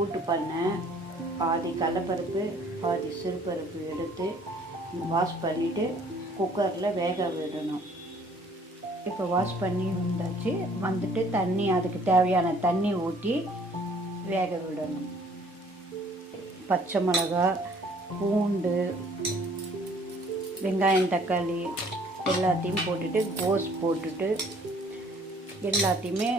கூட்டு பண்ணேன். பாதி கடலைப்பருப்பு பாதி சிறுபருப்பு எடுத்து வாஷ் பண்ணிவிட்டு குக்கரில் வேக விடணும். இப்போ வாஷ் பண்ணி வந்துட்டு தண்ணி, அதுக்கு தேவையான தண்ணி ஊற்றி வேக விடணும். பச்சை மிளகா, பூண்டு, வெங்காயம், தக்காளி எல்லாத்தையும் போட்டுட்டு கோஸ் போட்டுட்டு எல்லாத்தையுமே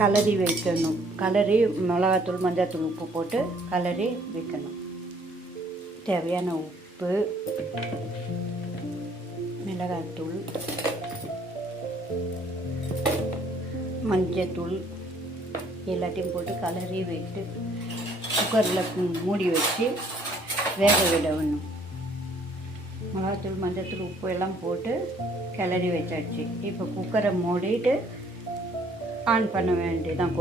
கலரி வைக்கணும். கலரி மிளகாத்தூள், மஞ்சள்தூள், உப்பு போட்டு கலரி வைக்கணும். தேவையான உப்பு, மிளகாத்தூள், மஞ்சத்தூள் எல்லாத்தையும் போட்டு கலரி வைத்து குக்கரில் மூடி வச்சு வேக விடணும். மிளகாத்தூள், மஞ்சத்தூள், உப்பு எல்லாம் போட்டு கிளறி வச்சாச்சு. இப்போ குக்கரை மூடிட்டு ஆன் பண்ண வேண்டியதான்.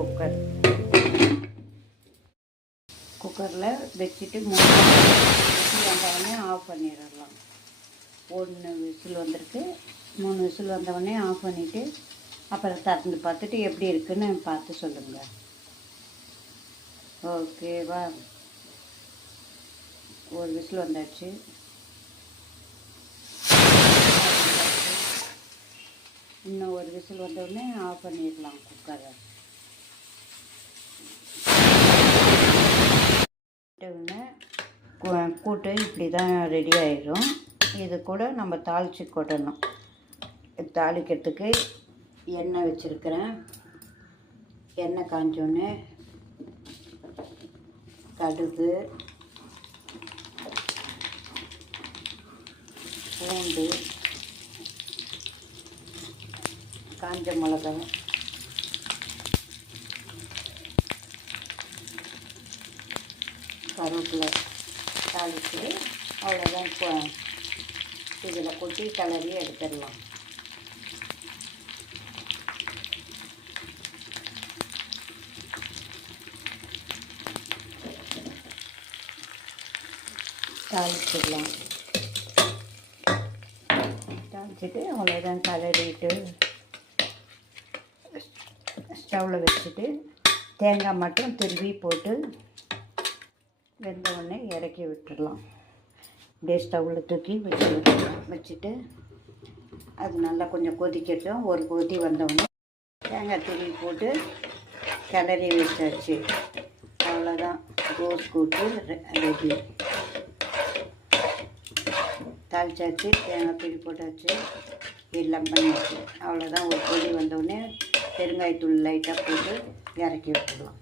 குக்கரில் வச்சுட்டு 3 விசில் வந்தவொடனே ஆஃப் பண்ணிடலாம். 1 விசில் வந்திருக்கு. 3 விசில் வந்தவொடனே ஆஃப் பண்ணிவிட்டு அப்புறம் திறந்து பார்த்துட்டு எப்படி இருக்குன்னு பார்த்து சொல்லுங்கள். ஓகேவா? 1 விசில் வந்தாச்சு. இன்னும் 1 விசில் வந்தோடனே ஆஃப் பண்ணிடலாம் குக்கரை. கூட்டு இப்படி தான் ரெடி ஆகிடும். இது கூட நம்ம தாளித்து கொட்டணும். தாளிக்கிறதுக்கு எண்ணெய் வச்சுருக்கிறேன். எண்ணெய் காஞ்சோன்னே கடுகு, பூண்டு, காஞ்ச மிளகா, கருவேப்பிலை தாளித்து அவ்வளோதான். இதில் கொட்டி கிளறி எடுத்துடலாம். தாளிச்சிடலாம். தாளிச்சிட்டு அவ்வளோதான். கிளறிட்டு ஸ்டவ்வில் வச்சுட்டு தேங்காய் மட்டும் திருவி போட்டு வெந்தவுடனே இறக்கி விட்டுடலாம். அப்படியே ஸ்டவ்வில் தூக்கி வச்சுட்டு அது நல்லா கொஞ்சம் கொதிக்கட்டும். ஒரு கொதி வந்தவுடனே தேங்காய் திருவி போட்டு கிளறி வச்சாச்சு. அவ்வளோதான். கோஸ் கூட்டு ரெடி. தாளிச்சாச்சு, தேங்காய் திருவி போட்டாச்சு, எல்லாம் பண்ணியாச்சு. அவ்வளோதான். ஒரு கொதி வந்தவுடனே பெருங்காயத்தூள் லைட்டாக போட்டு இறக்கி விட்டுடலாம்.